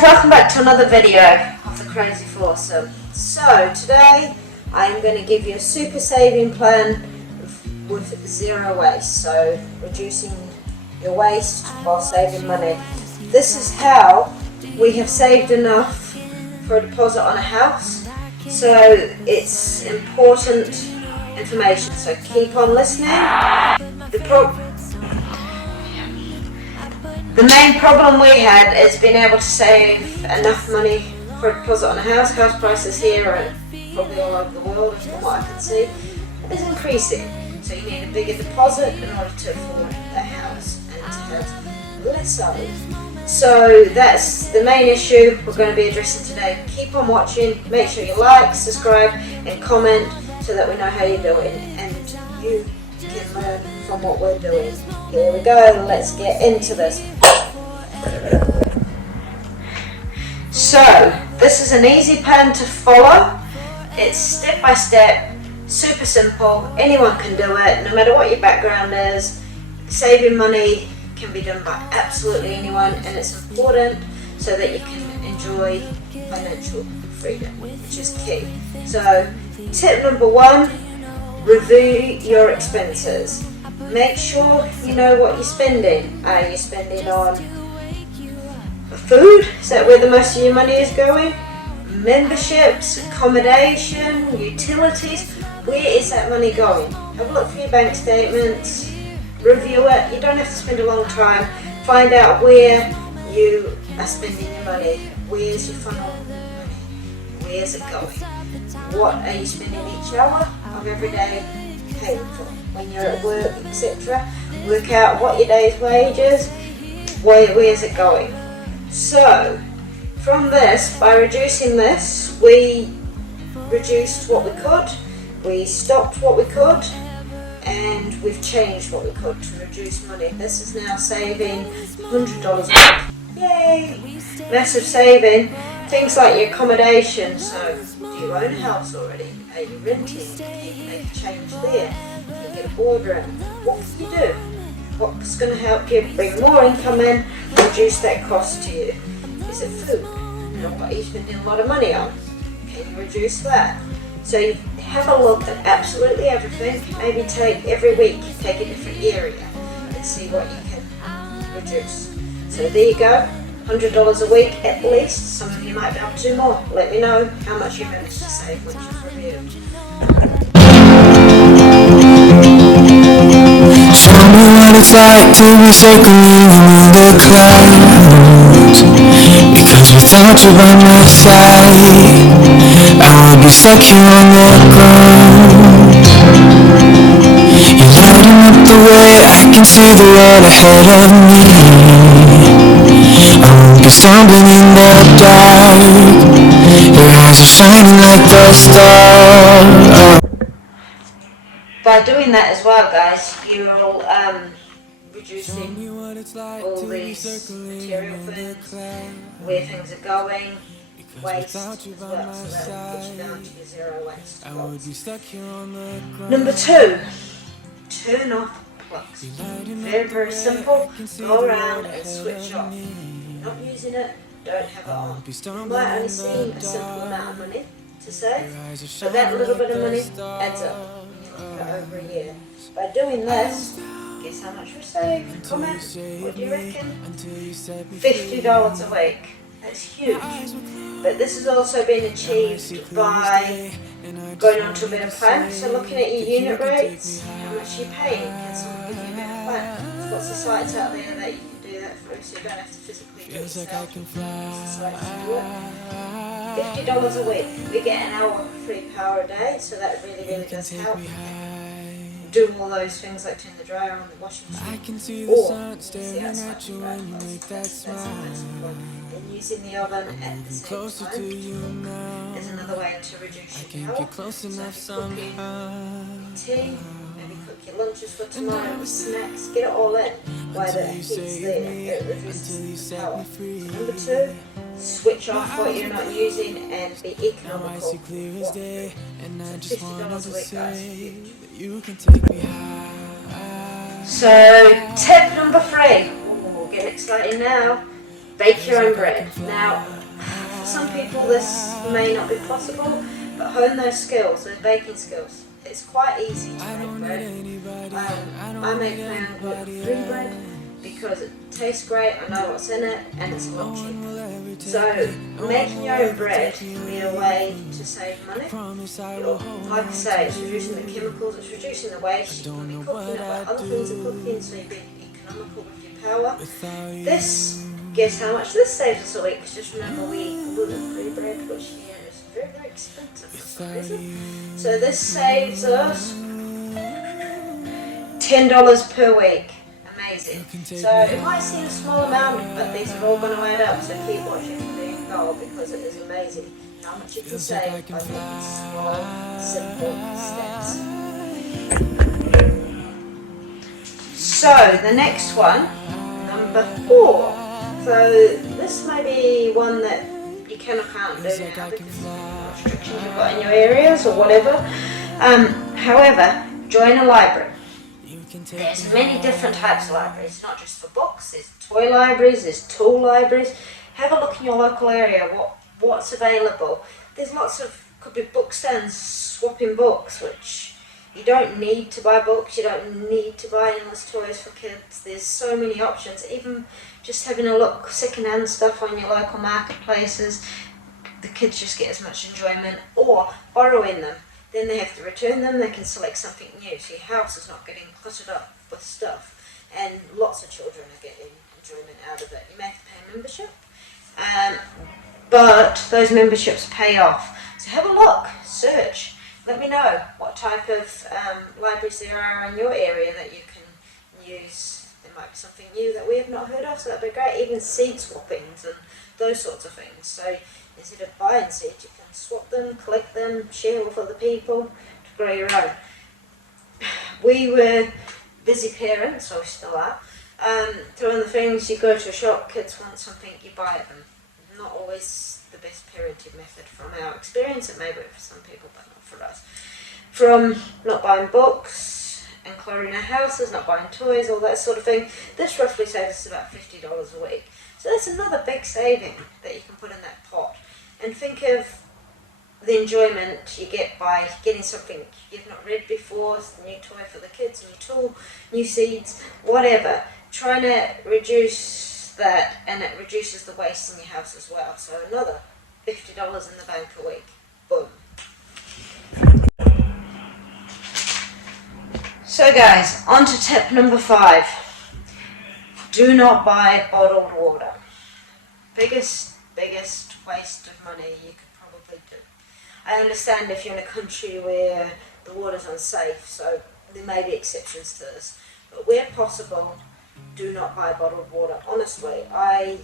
guys, welcome back to another video of the Crazy Foursome. So today I am going to give you a super saving plan with zero waste, so reducing your waste while saving money. This is how we have saved enough for a deposit on a house, so it's important information, so keep on listening. The main problem we had is being able to save enough money for a deposit on a house. House prices here are probably all over the world, from what I can see, is increasing. So you need a bigger deposit in order to afford a house and to have less owed. So that's the main issue we're going to be addressing today. Keep on watching, make sure you like, subscribe and comment so that we know how you're doing and you can learn from what we're doing. Here we go, let's get into this. So, this is an easy plan to follow. It's step by step, super simple, anyone can do it, no matter what your background is. Saving money can be done by absolutely anyone, and it's important so that you can enjoy financial freedom, which is key. So, tip number one, review your expenses. Make sure you know what you're spending. Are you spending on food? Is that where the most of your money is going? Memberships, accommodation, utilities? Where is that money going? Have a look for your bank statements, review it. You don't have to spend a long time. Find out where you are spending your money. Where's your funnel money? Where's it going? What are you spending each hour of every day paying for? When you're at work, etc. Work out what your day's wages, where's it going. So, from this, by reducing this, we reduced what we could, we stopped what we could, and we've changed what we could to reduce money. This is now saving $100 a week. Yay! Massive saving. Things like your accommodation. So, do you own a house already? Are you renting? Can you make a change there? Can you get a boarder in? What can you do? What's going to help you bring more income in, reduce that cost to you? Is it food? You know, what are you spending a lot of money on? Can you reduce that? So you have a look at absolutely everything. Maybe every week, take a different area and see what you can reduce. So there you go. $100 a week at least. Some of you might be able to do more. Let me know how much you managed to save once you've reviewed. Show me what it's like to be circling in the clouds. Because without you by my side, I would be stuck here on the ground. You're lighting up the way, I can see the road ahead of me. I won't be stumbling in the dark. Your eyes are shining like the stars. By doing that as well, guys, you're reducing all these material things, where things are going, waste as well, so that gets you down to your zero waste goals. Number two, turn off plugs. Very, very simple. Go around and switch off. If you're not using it, don't have it on. You might only seem a simple amount of money to save, but that little bit of money adds up for over a year. By doing this, guess how much we save? Comment, what do you reckon? $50 a week. That's huge. But this has also been achieved by going on to a better plan. So looking at your unit rates, how much you're paying, can someone give you a better plan? There's lots of sites out there that you can do that through, so you don't have to physically do it yourself. There's sites to do it. $50 a week. We get an hour of free power a day, so that really, really does help. Do all those things like turn the dryer on, the washing machine, or see outside the dryer. That's the most important. And using the oven at the same time is another way to reduce your power. So if you're cooking tea, maybe cook your lunches for tomorrow with snacks, get it all in while the heat's there. It reduces the power. Number two, switch off what you're not using and be economical with what you do. So $50 a week, guys. So tip number three, get excited now. Bake your own bread. Now, for some people this may not be possible, but hone those skills, those baking skills. It's quite easy to make bread. I make my own gluten-free bread because it tastes great, I know what's in it, and it's a lot cheaper. So, making your own bread can be a way to save money. Like I say, it's reducing the chemicals, it's reducing the waste, you can be cooking about other things in cooking, so you be economical with your power. This, guess how much this saves us a week, because just remember we eat gluten-free bread, which here is very, very expensive for some reason. So this saves us $10 per week. Amazing. So it might seem a small amount, but these are all going to add up, so keep watching for the end goal because it is amazing how much you can save by taking small, simple steps. So the next one, number 4. So this may be one that you can or can't do now because of restrictions you've got in your areas or whatever. However, join a library. There's many different types of libraries, not just for books. There's toy libraries, there's tool libraries. Have a look in your local area, what's available. There's lots of, could be book stands swapping books, which you don't need to buy books, you don't need to buy endless toys for kids. There's so many options. Even just having a look, second-hand stuff on your local marketplaces, the kids just get as much enjoyment, or borrowing them. Then they have to return them, they can select something new, so your house is not getting cluttered up with stuff, and lots of children are getting enjoyment out of it. You may have to pay a membership, but those memberships pay off. So have a look, search, let me know what type of libraries there are in your area that you can use. There might be something new that we have not heard of, so that'd be great. Even seed swappings and those sorts of things. So instead of buying seeds, you can swap them, collect them, share with other people to grow your own. We were busy parents, or we still are. Throwing the things, you go to a shop, kids want something, you buy them. Not always the best parenting method from our experience. It may work for some people, but not for us. From not buying books and clearing our houses, not buying toys, all that sort of thing, this roughly saves us about $50 a week. So that's another big saving that you can put in that pot. And think of the enjoyment you get by getting something you've not read before, a new toy for the kids, a new tool, new seeds, whatever. Trying to reduce that, and it reduces the waste in your house as well. So another $50 in the bank a week. Boom. So guys, on to tip number 5. Do not buy bottled water. Biggest waste of money you could probably do. I understand if you're in a country where the water's unsafe, so there may be exceptions to this, but where possible, do not buy bottled water. Honestly, I'm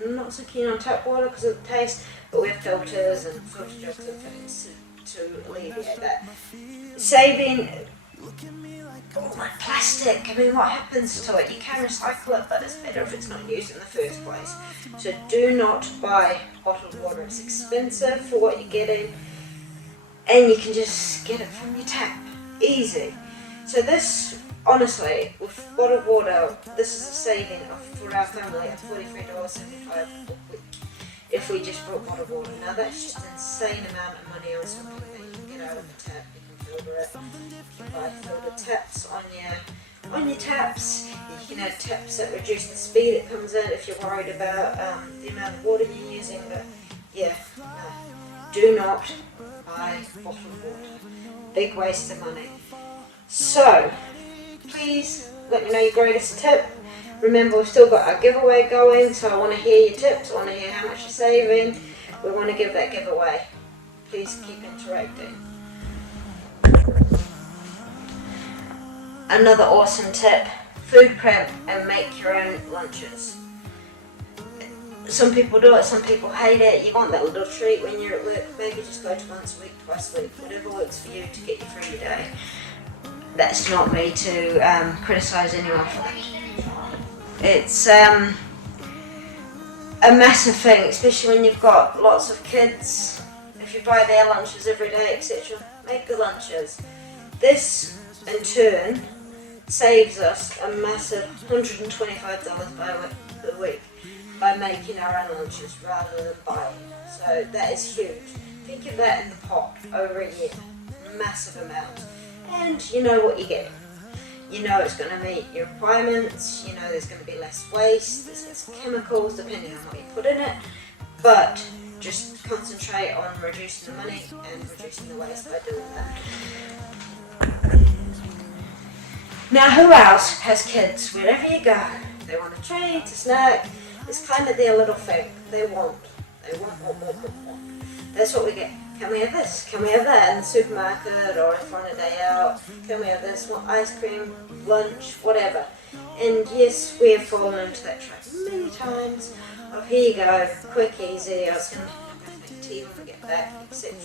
not so keen on tap water because of the taste, but we have filters and filter jugs and things to alleviate that. Saving all that plastic, I mean, what happens to it? You can recycle it, but it's better if it's not used in the first place. So do not buy bottled water. It's expensive for what you're getting, and you can just get it from your tap. Easy. So this, honestly, with bottled water, this is a saving for our family of $43.75 a week if we just bought bottled water. Now that's just an insane amount of money on something that you can get out of the tap. Filter it. You can buy filtered taps on your taps. You can have taps that reduce the speed it comes in if you're worried about the amount of water you're using. But yeah, no, do not buy bottled water. Big waste of money. So please let me know your greatest tip. Remember, we've still got our giveaway going, so I want to hear your tips. I want to hear how much you're saving. We want to give that giveaway. Please keep interacting. Another awesome tip, food prep and make your own lunches. Some people do it, some people hate it. You want that little treat when you're at work, maybe just go to once a week, twice a week, whatever works for you to get you through your day. That's not me to criticise anyone for that. It's a massive thing, especially when you've got lots of kids. If you buy their lunches every day, etc., make the lunches. This, in turn, saves us a massive $125 per week. by making our own lunches rather than buying. So that is huge. Think of that in the pot over a year. Massive amount. And you know what you get. You know it's going to meet your requirements, you know there's going to be less waste, there's less chemicals depending on what you put in it, but just concentrate on reducing the money and reducing the waste by doing that. Now who else has kids? Wherever you go, they want a treat, a snack, it's kind of their little thing. They want. That's what we get. Can we have this? Can we have that in the supermarket or if we're on a day out? Can we have this? Want ice cream, lunch, whatever. And yes, we have fallen into that trap many times. Oh, here you go, quick, easy, I was going to make tea when we get back, etc.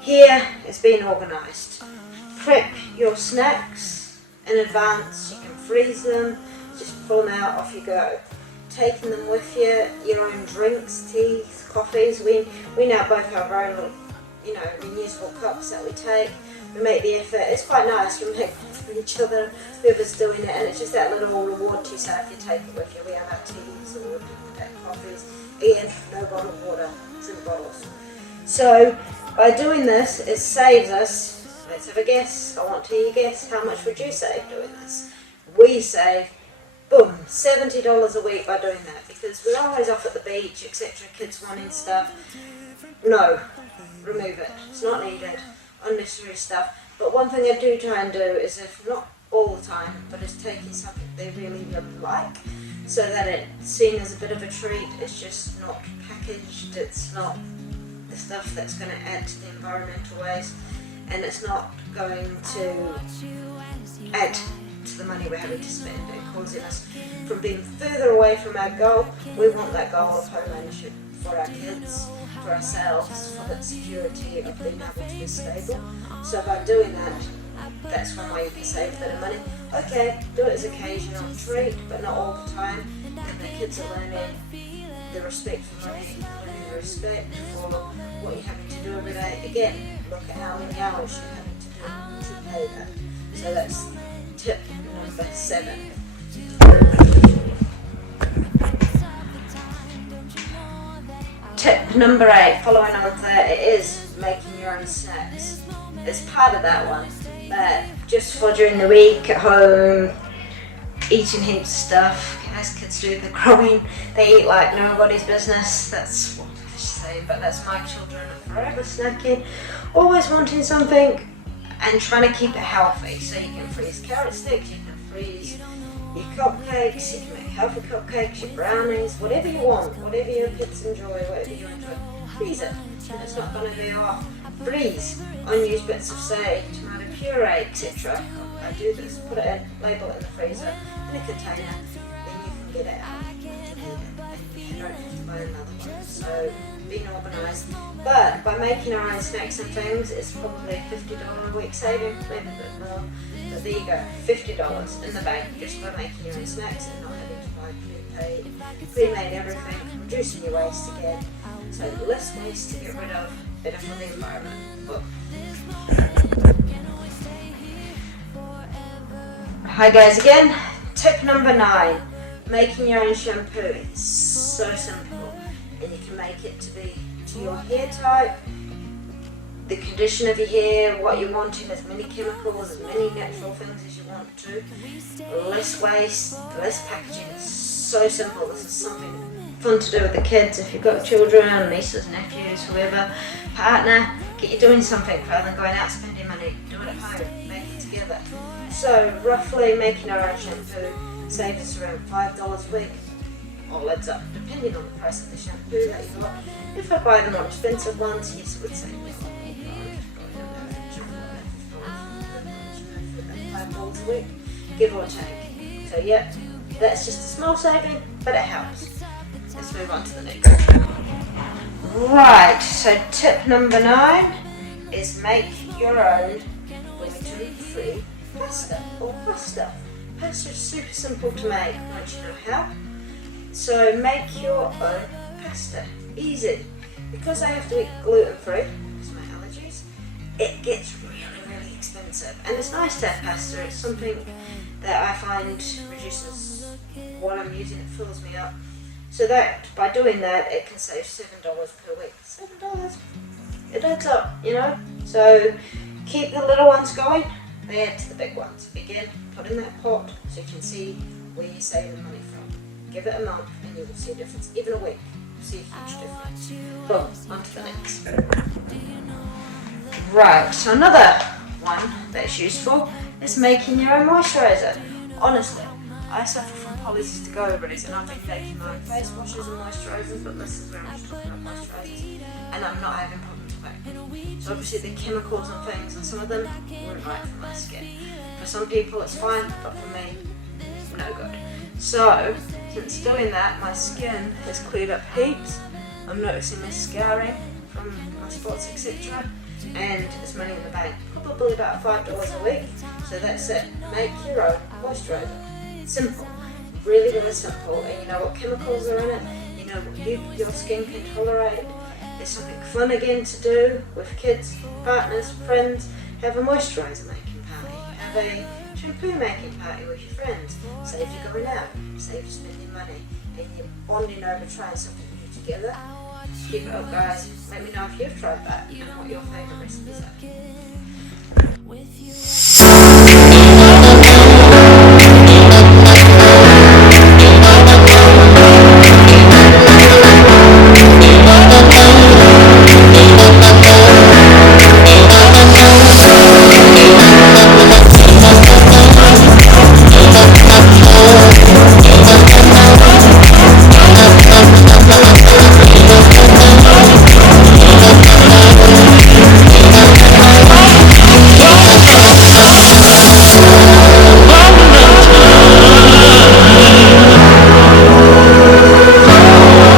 Here, it's been organised. Prep your snacks in advance, you can freeze them, just pull them out, off you go. Taking them with you, your own drinks, teas, coffees. We now both have our own little, reusable cups that we take. We make the effort. It's quite nice. We make for each other, whoever's doing it, and it's just that little reward to yourself. You take it with you. We have our teas or coffees. Again, no bottled water. It's in bottles. So by doing this, it saves us. Let's have a guess. I want to hear you guess. How much would you save doing this? We save, boom, $70 a week by doing that, because we're always off at the beach, etc. Kids wanting stuff. No, remove it. It's not needed. Unnecessary stuff. But one thing I do try and do is, if not all the time, but is taking something they really like, so that it's seen as a bit of a treat. It's just not packaged. It's not the stuff that's going to add to the environmental waste, and it's not going to add to the money we're having to spend and causing us from being further away from our goal. We want that goal of home ownership for our kids, for ourselves, for that security of being able to be stable. So by doing that, that's one way you can save a bit of money. Okay, do it as an occasional treat, but not all the time. And the kids are learning the respect for money, learning the respect for what you're having to do every day. Again, look at how many hours you're having to do to pay that. So that's tip number 7. Tip number 8, following on with that, it is making your own snacks. It's part of that one, but just for during the week at home, eating heaps of stuff, as kids do, they're growing, they eat like nobody's business. That's what I should say, but that's my children, forever snacking, always wanting something, and trying to keep it healthy. So you can freeze carrot sticks, you can freeze your cupcakes, you can make healthy cupcakes, your brownies, whatever you want, whatever your kids enjoy, whatever you enjoy, freeze it. And it's not going to be off. Freeze unused bits of, say, tomato puree, etc. I do this, put it in, label it in the freezer, in a container, then you can get it out if you need it, and you don't have to buy another one. So being organised. But by making our own snacks and things, it's probably a $50 a week saving, maybe a bit more. But there you go, $50 in the bank just by making your own snacks and not having to buy pre-made everything, reducing your waste again. So less waste to get rid of, better for the environment. Look. Hi guys again, tip number 9, making your own shampoo. It's so simple, and you can make it to be to your hair type, the condition of your hair, what you're wanting, as many chemicals, as many natural things as you want to, less waste, less packaging. It's so simple. This is something fun to do with the kids. If you've got children, nieces, nephews, whoever, partner, get you doing something rather than going out spending money. Do it at home, make it together. So roughly making our own shampoo saves us around $5 a week. All adds up, depending on the price of the shampoo that you got. If I buy the more expensive ones, yes, it would save me $5 a week, give or take. So yeah, that's just a small saving, but it helps. Let's move on to the next. Right, so tip number 9 is make your own gluten-free pasta or pasta. Pasta is super simple to make once you know how. So make your own pasta. Easy. Because I have to eat gluten-free because of my allergies, it gets really expensive. And it's nice to have pasta. It's something that I find reduces what I'm using. It fills me up. So that by doing that, it can save $7 per week. $7. It adds up, you know. So keep the little ones going. They add to the big ones. Again, put in that pot so you can see where you're saving money from. Give it a month and you will see a difference. Even a week, you'll see a huge difference. Boom, on to the next. Right, so another one that's useful is making your own moisturizer. Honestly, I suffer from polycystic ovaries and I've been making my own face washes and moisturizers, but this is where I'm just talking about moisturizers, and I'm not having problems with it. So obviously the chemicals and things, and some of them weren't right for my skin. For some people it's fine, but for me, no good. So, since doing that, my skin has cleared up heaps. I'm noticing less scarring from my spots, etc. And it's money in the bank. Probably about $5 a week. So that's it. Make your own moisturizer. Simple. Really, really simple. And you know what chemicals are in it. You know what your skin can tolerate. There's something fun again to do with kids, partners, friends. Have a moisturizer making party. Have a shampoo making party with your friends. Save you going out. Save you spending money. And you're bonding over trying something new together. Keep it up, guys. Let me know if you've tried that and what your favourite recipes are.